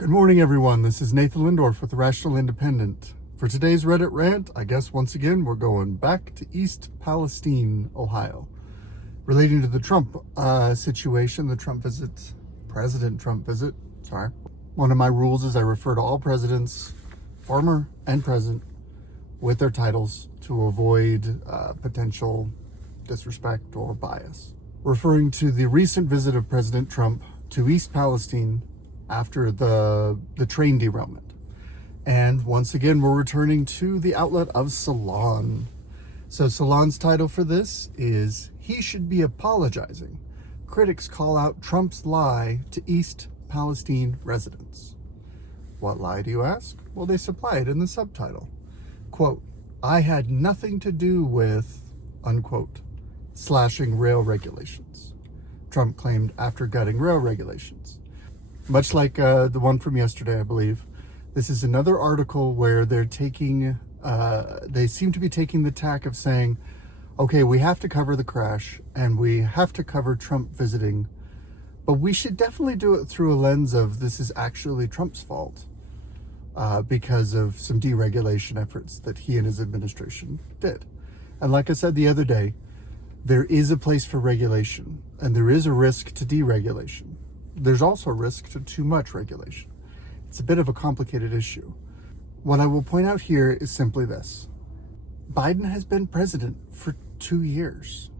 Good morning, everyone. This is Nathan Lindorf with The Rational Independent. For today's Reddit rant, I guess once again we're going back to East Palestine, Ohio. Relating to the Trump situation, the Trump visit, President Trump visit, sorry. One of my rules is I refer to all presidents, former and present, with their titles to avoid potential disrespect or bias. Referring to the recent visit of President Trump to East Palestine after the train derailment. And once again, we're returning to the outlet of Salon. So Salon's title for this is, "He Should Be Apologizing. Critics Call Out Trump's Lie to East Palestine Residents." What lie, do you ask? Well, they supply it in the subtitle. Quote, "I had nothing to do with," unquote, "slashing rail regulations," Trump claimed after gutting rail regulations. Much like the one from yesterday, I believe, this is another article where they're taking, they seem to be taking the tack of saying, okay, we have to cover the crash and we have to cover Trump visiting, but we should definitely do it through a lens of this is actually Trump's fault because of some deregulation efforts that he and his administration did. And like I said the other day, there is a place for regulation and there is a risk to deregulation. There's also a risk to too much regulation. It's a bit of a complicated issue. What I will point out here is simply this. Biden has been president for 2 years,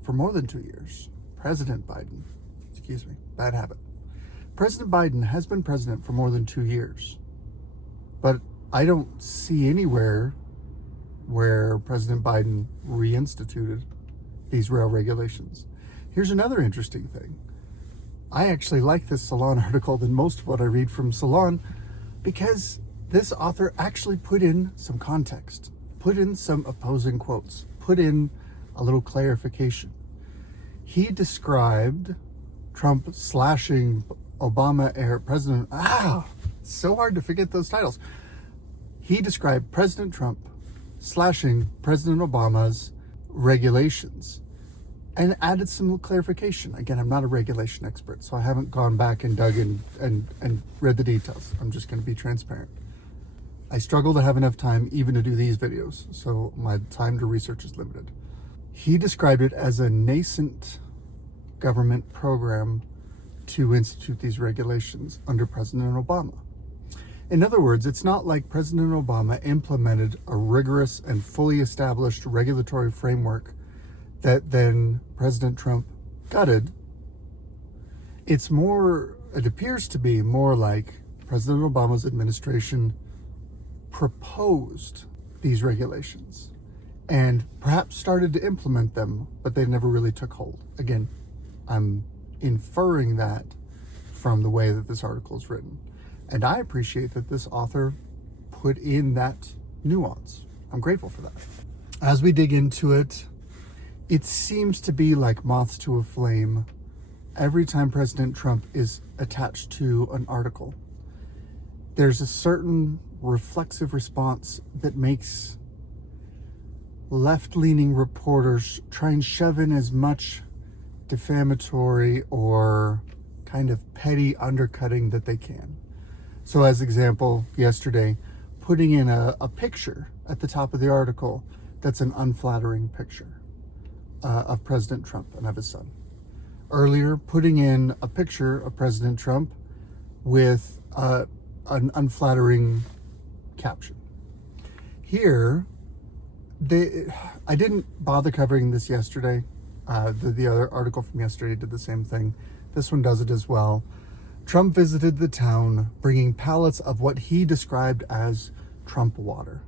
for more than 2 years. President Biden, excuse me, bad habit. President Biden has been president for more than 2 years. But I don't see anywhere where President Biden reinstituted these rail regulations. Here's another interesting thing. I actually like this Salon article than most of what I read from Salon because this author actually put in some context, put in some opposing quotes, put in a little clarification. He described Trump slashing President, so hard to forget those titles. He described President Trump slashing President Obama's regulations and added some clarification. Again, I'm not a regulation expert, so I haven't gone back and dug in and read the details. I'm just going to be transparent. I struggle to have enough time even to do these videos, so my time to research is limited. He described it as a nascent government program to institute these regulations under President Obama. In other words, it's not like President Obama implemented a rigorous and fully established regulatory framework that then President Trump gutted. It appears to be more like President Obama's administration proposed these regulations and perhaps started to implement them, but they never really took hold. Again, I'm inferring that from the way that this article is written. And I appreciate that this author put in that nuance. I'm grateful for that. As we dig into it, it seems to be like moths to a flame every time President Trump is attached to an article. There's a certain reflexive response that makes left-leaning reporters try and shove in as much defamatory or kind of petty undercutting that they can. So as example, yesterday, putting in a picture at the top of the article that's an unflattering picture of President Trump and of his son. Earlier, putting in a picture of President Trump with an unflattering caption. Here, I didn't bother covering this yesterday. The other article from yesterday did the same thing. This one does it as well. Trump visited the town, bringing pallets of what he described as Trump water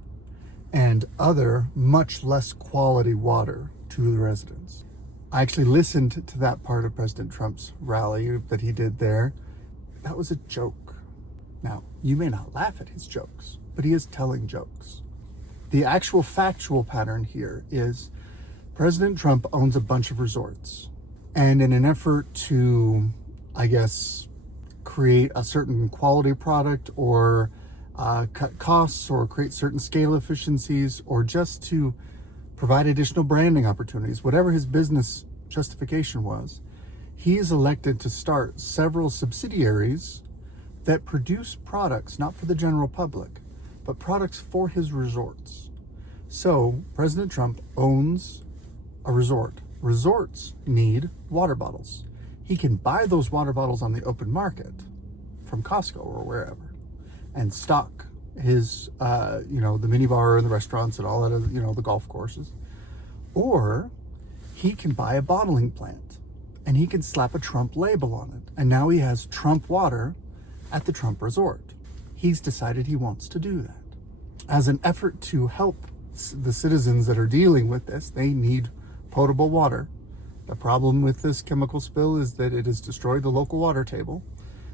and other much less quality water to the residents. I actually listened to that part of President Trump's rally that he did there. That was a joke. Now, you may not laugh at his jokes, but he is telling jokes. The actual factual pattern here is President Trump owns a bunch of resorts. And in an effort to, I guess, create a certain quality product or cut costs or create certain scale efficiencies or just to provide additional branding opportunities, whatever his business justification was, he is elected to start several subsidiaries that produce products, not for the general public, but products for his resorts. So President Trump owns a resort. Resorts need water bottles. He can buy those water bottles on the open market from Costco or wherever and stock his, the minibar and the restaurants and all that, the golf courses. Or he can buy a bottling plant and he can slap a Trump label on it. And now he has Trump water at the Trump resort. He's decided he wants to do that. As an effort to help the citizens that are dealing with this, they need potable water. The problem with this chemical spill is that it has destroyed the local water table.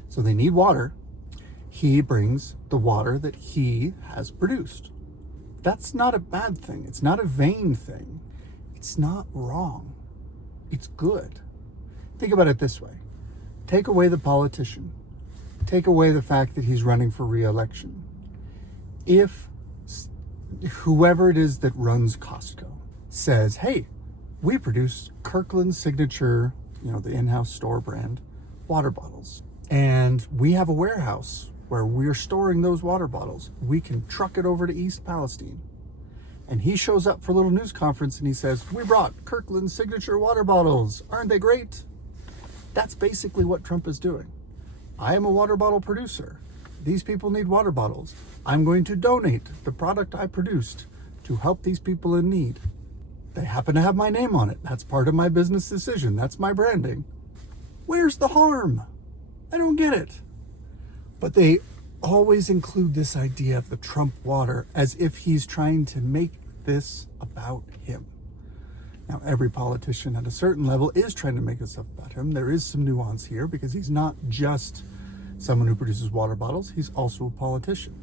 So they need water. He brings the water that he has produced. That's not a bad thing. It's not a vain thing. It's not wrong. It's good. Think about it this way. Take away the politician. Take away the fact that he's running for re-election. If whoever it is that runs Costco says, hey, we produce Kirkland Signature, the in-house store brand water bottles, and we have a warehouse where we're storing those water bottles. We can truck it over to East Palestine. And he shows up for a little news conference and he says, we brought Kirkland Signature water bottles. Aren't they great? That's basically what Trump is doing. I am a water bottle producer. These people need water bottles. I'm going to donate the product I produced to help these people in need. They happen to have my name on it. That's part of my business decision. That's my branding. Where's the harm? I don't get it. But they always include this idea of the Trump water as if he's trying to make this about him. Now, every politician at a certain level is trying to make this up about him. There is some nuance here because he's not just someone who produces water bottles. He's also a politician.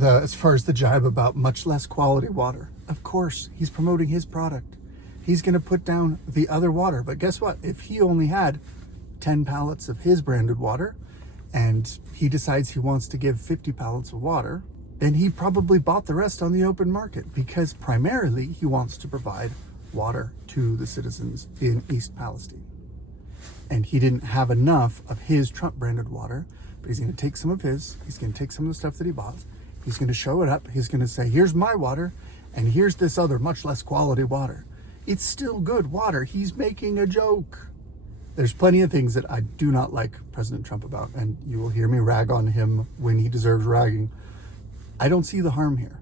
As far as the jibe about much less quality water, of course, he's promoting his product. He's going to put down the other water. But guess what? If he only had 10 pallets of his branded water and he decides he wants to give 50 pallets of water, then he probably bought the rest on the open market because primarily he wants to provide water to the citizens in East Palestine. And he didn't have enough of his Trump branded water, but he's going to take some of his, he's going to take some of the stuff that he bought, he's going to show it up, he's going to say, here's my water, and here's this other much less quality water. It's still good water. He's making a joke. There's plenty of things that I do not like President Trump about, and you will hear me rag on him when he deserves ragging. I don't see the harm here.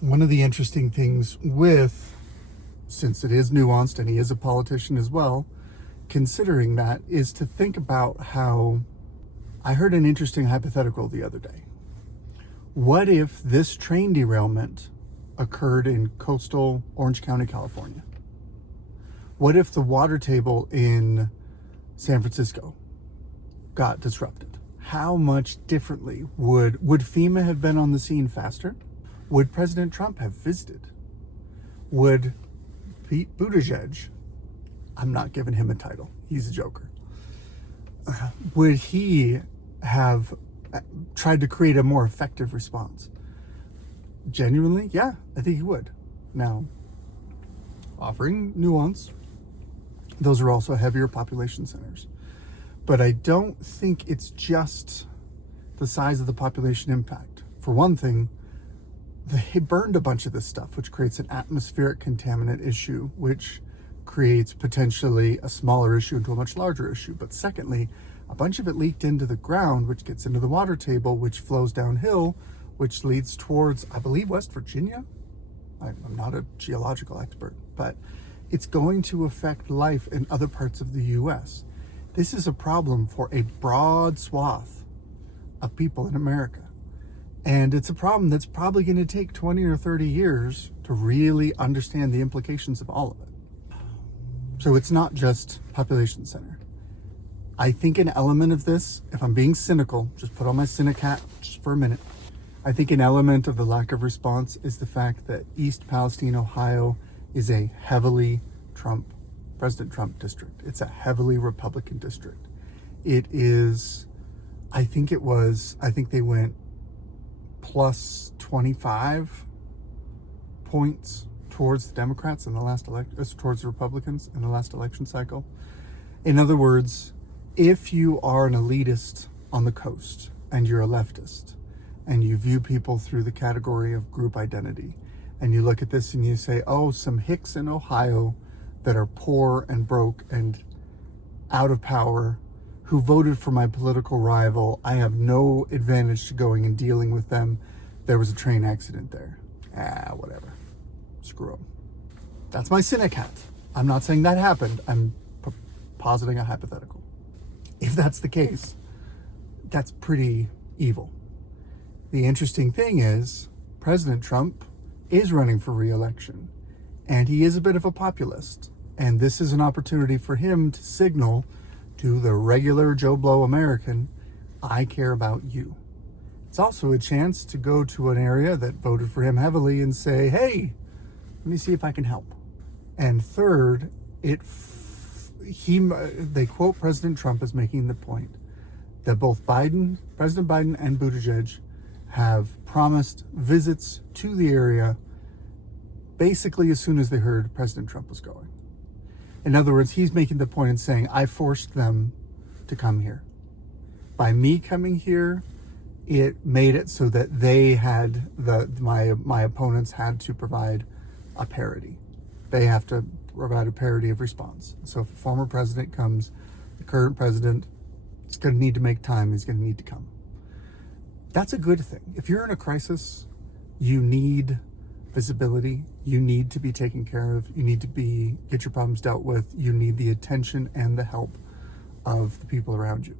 One of the interesting things since it is nuanced and he is a politician as well, considering that, is to think about how I heard an interesting hypothetical the other day. What if this train derailment occurred in coastal Orange County, California? What if the water table in San Francisco got disrupted? How much differently would FEMA have been on the scene faster? Would President Trump have visited? Would Pete Buttigieg, I'm not giving him a title, he's a joker, would he have tried to create a more effective response? Genuinely, yeah, I think he would. Now, offering nuance, those are also heavier population centers. But I don't think it's just the size of the population impact. For one thing, they burned a bunch of this stuff, which creates an atmospheric contaminant issue, which creates potentially a smaller issue into a much larger issue. But secondly, a bunch of it leaked into the ground, which gets into the water table, which flows downhill, which leads towards, I believe, West Virginia. I'm not a geological expert, but it's going to affect life in other parts of the U.S. This is a problem for a broad swath of people in America. And it's a problem that's probably going to take 20 or 30 years to really understand the implications of all of it. So it's not just population center. I think an element of this, if I'm being cynical, just put on my cynic hat just for a minute. I think an element of the lack of response is the fact that East Palestine, Ohio is a heavily President Trump district. It's a heavily Republican district. It is, I think they went plus 25 points towards the Democrats in the last towards the Republicans in the last election cycle. In other words, if you are an elitist on the coast and you're a leftist, and you view people through the category of group identity, and you look at this and you say, oh, some hicks in Ohio that are poor and broke and out of power, who voted for my political rival, I have no advantage to going and dealing with them. There was a train accident there. Whatever. Screw them. That's my cynic hat. I'm not saying that happened. I'm positing a hypothetical. If that's the case, that's pretty evil. The interesting thing is, President Trump is running for re-election, and he is a bit of a populist. And this is an opportunity for him to signal to the regular Joe Blow American, I care about you. It's also a chance to go to an area that voted for him heavily and say, hey, let me see if I can help. And third, they quote President Trump as making the point that both President Biden and Buttigieg have promised visits to the area basically as soon as they heard President Trump was going. In other words, he's making the point and saying, I forced them to come here. By me coming here, it made it so that they had my opponents had to provide a parity. They have to provide a parity of response. So if a former president comes, the current president is going to need to make time. He's going to need to come. That's a good thing. If you're in a crisis, you need visibility. You need to be taken care of. You need to get your problems dealt with. You need the attention and the help of the people around you.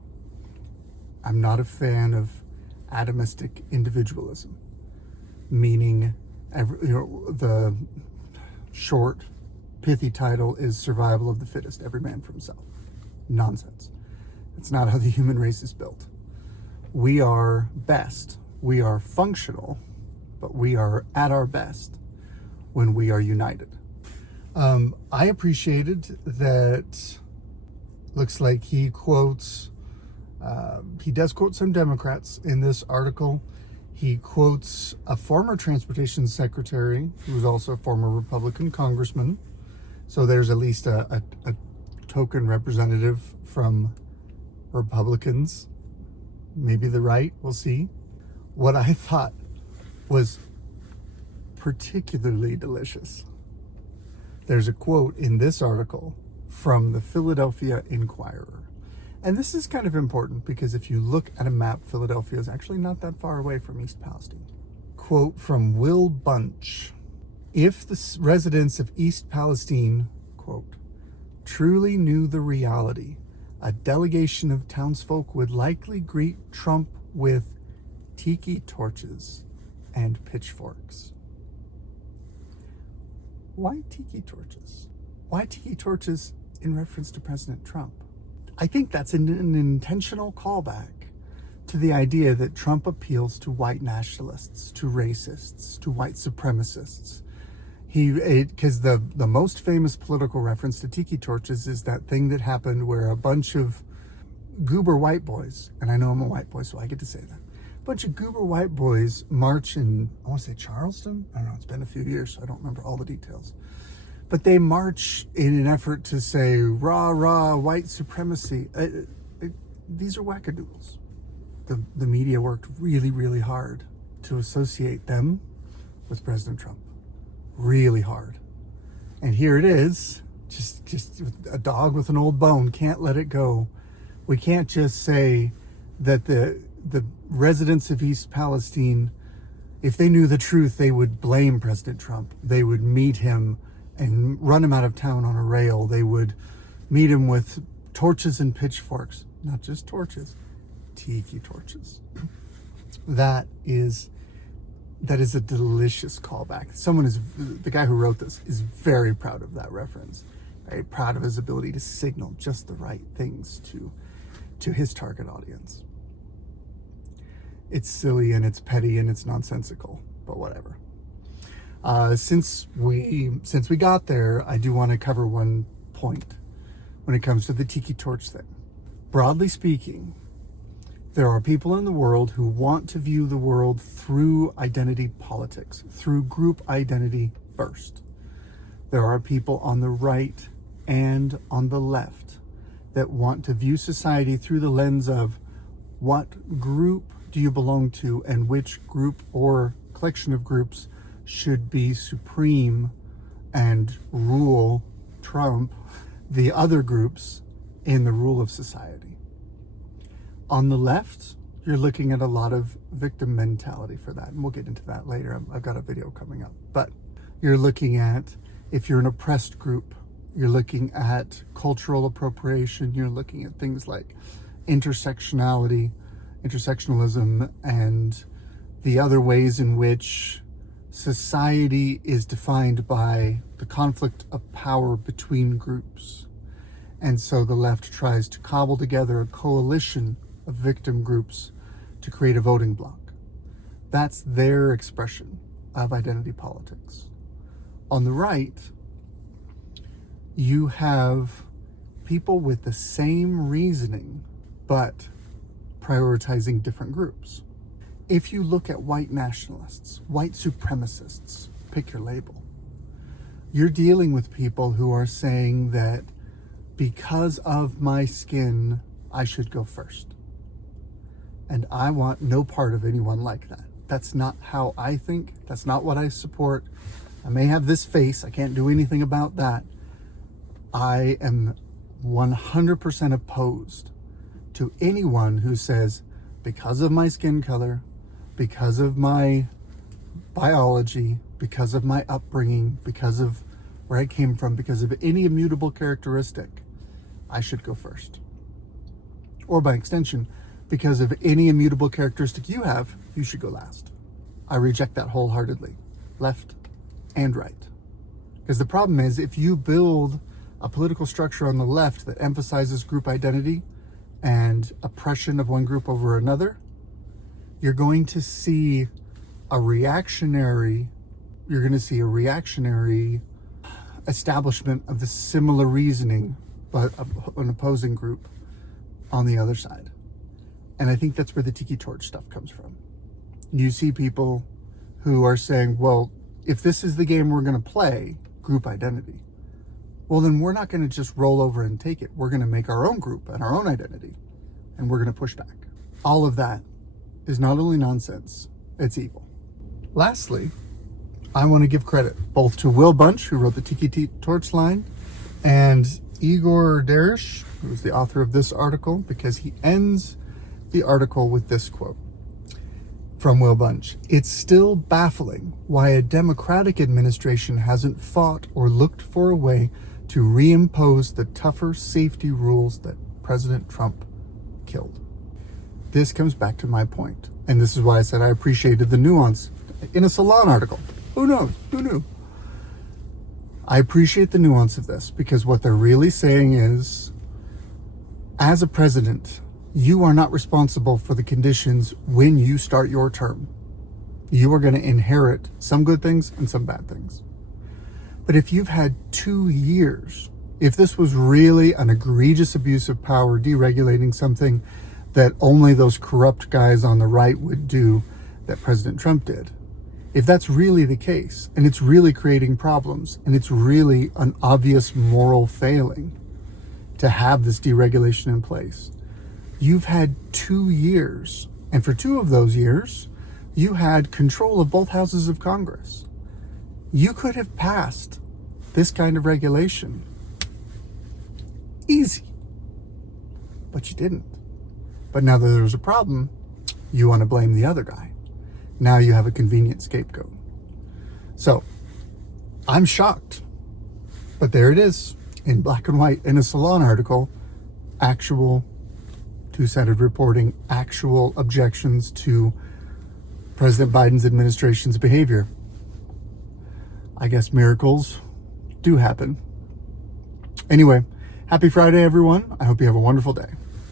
I'm not a fan of atomistic individualism, meaning the short, pithy title is survival of the fittest, every man for himself. Nonsense. It's not how the human race is built. We are best. We are functional, but we are at our best when we are united. I appreciated that. Looks like he does quote some Democrats in this article. He quotes a former transportation secretary who was also a former Republican congressman. So there's at least a token representative from Republicans, maybe the right, we'll see. What I thought was particularly delicious. There's a quote in this article from the Philadelphia Inquirer. And this is kind of important because if you look at a map, Philadelphia is actually not that far away from East Palestine. Quote from Will Bunch. If the residents of East Palestine, quote, truly knew the reality, a delegation of townsfolk would likely greet Trump with tiki torches and pitchforks. Why tiki torches? Why tiki torches in reference to President Trump? I think that's an intentional callback to the idea that Trump appeals to white nationalists, to racists, to white supremacists. Because the most famous political reference to tiki torches is that thing that happened where a bunch of goober white boys, and I know I'm a white boy, so I get to say that, a bunch of goober white boys march in, I want to say Charleston? I don't know, it's been a few years, so I don't remember all the details. But they march in an effort to say, rah, rah, white supremacy. These are wackadoodles. The media worked really, really hard to associate them with President Trump. Really hard. And here it is, just a dog with an old bone, can't let it go. We can't just say that the residents of East Palestine, if they knew the truth, they would blame President Trump. They would meet him and run him out of town on a rail. They would meet him with torches and pitchforks. Not just torches, tiki torches. That is a delicious callback. The guy who wrote this is very proud of that reference. Very proud of his ability to signal just the right things to his target audience. It's silly and it's petty and it's nonsensical, but whatever. Since we got there, I do want to cover one point when it comes to the tiki torch thing. Broadly speaking, there are people in the world who want to view the world through identity politics, through group identity first. There are people on the right and on the left that want to view society through the lens of what group do you belong to, and which group or collection of groups should be supreme and trump the other groups in the rule of society. On the left, you're looking at a lot of victim mentality for that, and we'll get into that later. I've got a video coming up. But you're looking at, if you're an oppressed group, you're looking at cultural appropriation, you're looking at things like intersectionalism, and the other ways in which society is defined by the conflict of power between groups. And so the left tries to cobble together a coalition of victim groups to create a voting bloc. That's their expression of identity politics. On the right, you have people with the same reasoning, but prioritizing different groups. If you look at white nationalists, white supremacists, pick your label, you're dealing with people who are saying that because of my skin, I should go first. And I want no part of anyone like that. That's not how I think. That's not what I support. I may have this face. I can't do anything about that. I am 100% opposed to anyone who says, because of my skin color, because of my biology, because of my upbringing, because of where I came from, because of any immutable characteristic, I should go first. Or by extension, because of any immutable characteristic you have, you should go last. I reject that wholeheartedly, left and right. Because the problem is, if you build a political structure on the left that emphasizes group identity and oppression of one group over another, you're going to see a reactionary establishment of the similar reasoning, but an opposing group on the other side. And I think that's where the tiki torch stuff comes from. You see people who are saying, well, if this is the game we're going to play, group identity, well, then we're not going to just roll over and take it. We're going to make our own group and our own identity, and we're going to push back. All of that is not only nonsense, it's evil. Lastly, I want to give credit both to Will Bunch, who wrote the Tiki Torch line, and Igor Derish, who is the author of this article, because he ends the article with this quote from Will Bunch. It's still baffling why a Democratic administration hasn't fought or looked for a way to reimpose the tougher safety rules that President Trump killed. This comes back to my point, and this is why I said I appreciated the nuance in a Salon article. Who knows? Who knew? I appreciate the nuance of this, because what they're really saying is, as a president, you are not responsible for the conditions when you start your term. You are going to inherit some good things and some bad things. But if you've had 2 years, if this was really an egregious abuse of power, deregulating something that only those corrupt guys on the right would do, that President Trump did, if that's really the case, and it's really creating problems, and it's really an obvious moral failing to have this deregulation in place, you've had 2 years, and for 2 of those years, you had control of both houses of Congress. You could have passed this kind of regulation easy, but you didn't. But now that there's a problem, you want to blame the other guy. Now you have a convenient scapegoat. So I'm shocked, but there it is in black and white in a Salon article, actual two-sided reporting, actual objections to President Biden's administration's behavior. I guess miracles do happen. Anyway, happy Friday, everyone. I hope you have a wonderful day.